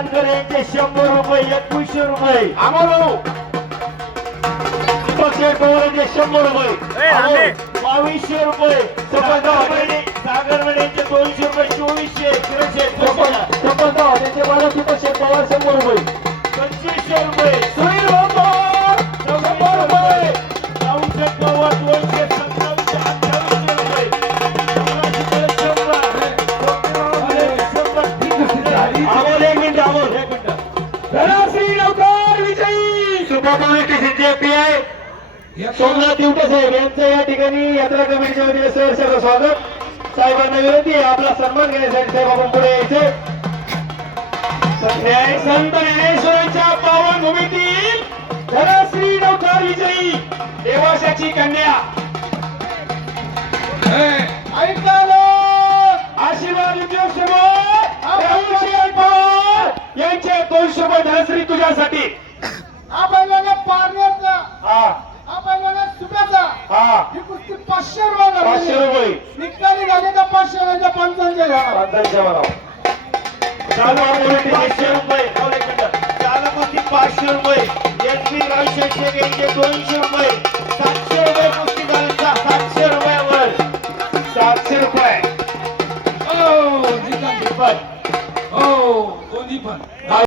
जानकर यांचे शंभर रुपये एकवीसशे रुपये. आम्हाला दीपक शेठ पवार यांचे शंभर रुपये. बावीसशे रुपये. सागर यांचे दोनशे रुपये चोवीसशे किरण शेठ चप्पल गाव त्यांचे मला दीपक शेठ पवार शंभर रुपये. पंचवीसशे रुपये. धनश्री लवकर विजयी. सुपरमार्केट सिद्धी पी आहे सोमनाथ दिवटे साहेब यांचं या ठिकाणी यात्रा कमिटीच्या वतीने सहर्ष स्वागत. साहेबांना विनंती आपला सन्मान घेण्यासाठी साहेब आपण पुढे यायचे. संत ज्ञानेश्वरांच्या पावन भूमीतील धनश्री नवकार विजयी. देवाशाची कन्या. ऐकालो रुपये धनश्री तुझ्यासाठी. आपल्याला पारण्याचा हा. आपल्याला सुप्याचा. हा. ही कुस्ती पाचशे रुपये पाचशे रुपये. निकाली झाले तर पाचशे म्हणजे पंचांचे घ्या पंचांच्या बराबर चालू आंदोलन पाचशे रुपये. दोन एक मिनिटं. चालू कुस्ती पाचशे रुपये. एच पी राजशेठ शेख यांचे दोनशे रुपये. सातशे रुपये कुस्ती सातशे रुपयावर. सातशे रुपये. ओ जिंकन रुपये. ओ दोन्ही पण.